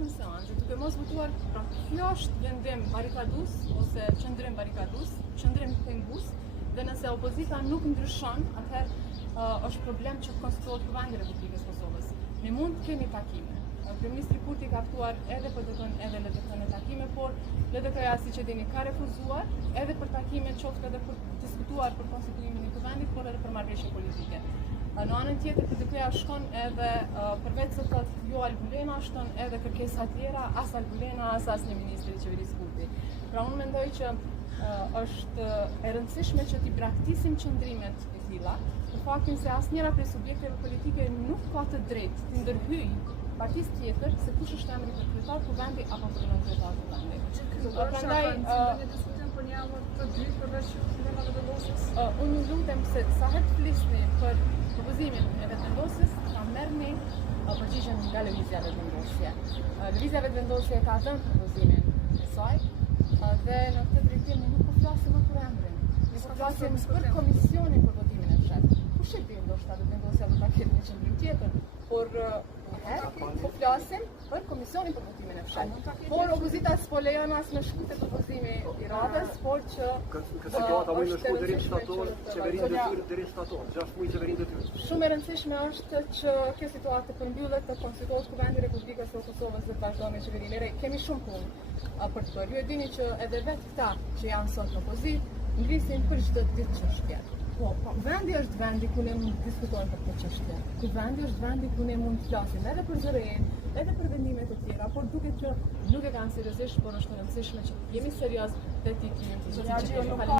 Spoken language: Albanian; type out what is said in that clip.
në seancë, duke mos votuar, pra kjo është vendim barikadus ose qëndrim barikadus, qëndrim pengus, dhe nëse opozita nuk ndryshon, atëherë është problem që konstituohet Kuvendi i Republikës Kosovës. Ne mund të kemi takime. Kryeministri Kurti ka ftuar edhe PDK-n edhe LDK-n në takime, por LDK-ja, siç e dini, ka refuzuar edhe për takime, qoftë edhe për diskutuar për konstituimin e Kuvendit, por edhe për marrëveshje politike. Në anën tjetër, PDK-ja shkon edhe përveç se thotë jo Albulena, shkon edhe kërkesa tjera, as Albulena, as një ministri i qeverisë Kurti. Pra unë mendoj që është e rëndësishme që t'i braktisim qëndrimet e tilla, në faktin se asnjëra prej subjekteve politike nuk ka të drejtë të ndërhyjë partisë tjetër se kush është emri për kryetar Kuvendi apo për kryetar Kuvendi. Prandaj për një avër të dy përveç problemave të vendosjes. Unë ju lutem se sa herë flisni për propozimin e vetëvendosjes, ta merrni përgjigjen nga lëvizja vetëvendosje. Lëvizja vetëvendosje ka dhënë propozimin e saj dhe në këtë drejtim nuk po flasim më për emrin. Ne po flasim për komisionin për votimin e fshehtë. Kush e di, ndoshta vetëvendosja do ta ketë një qendrim tjetër, por po flasim për komisionin për votimin e fshehtë. Por opozita s'po lejon as me shkute propozimi i radhës, por që situata më në shku deri në shtator, qeverinë detyrë deri në shtator, 6 muaj qeverinë detyrë. Shumë e rëndësishme është që kjo situatë të përmbyllet, të konstituohet Kuvendi i Republikës së Kosovës dhe të vazhdojë me qeverinë e re. Kemi shumë punë për të bërë. Ju e dini që edhe vetë këta që janë sot në opozitë ngrisin për çdo ditë çështje. Po, vendi është vendi ku ne mund të diskutojmë për këtë çështje. Vendi është vendi ku ne mund të flasim edhe për zërin, edhe për vendimet e tjera, por duket që nuk e kanë seriozisht, por është e rëndësishme që jemi serioz dhe ti kemi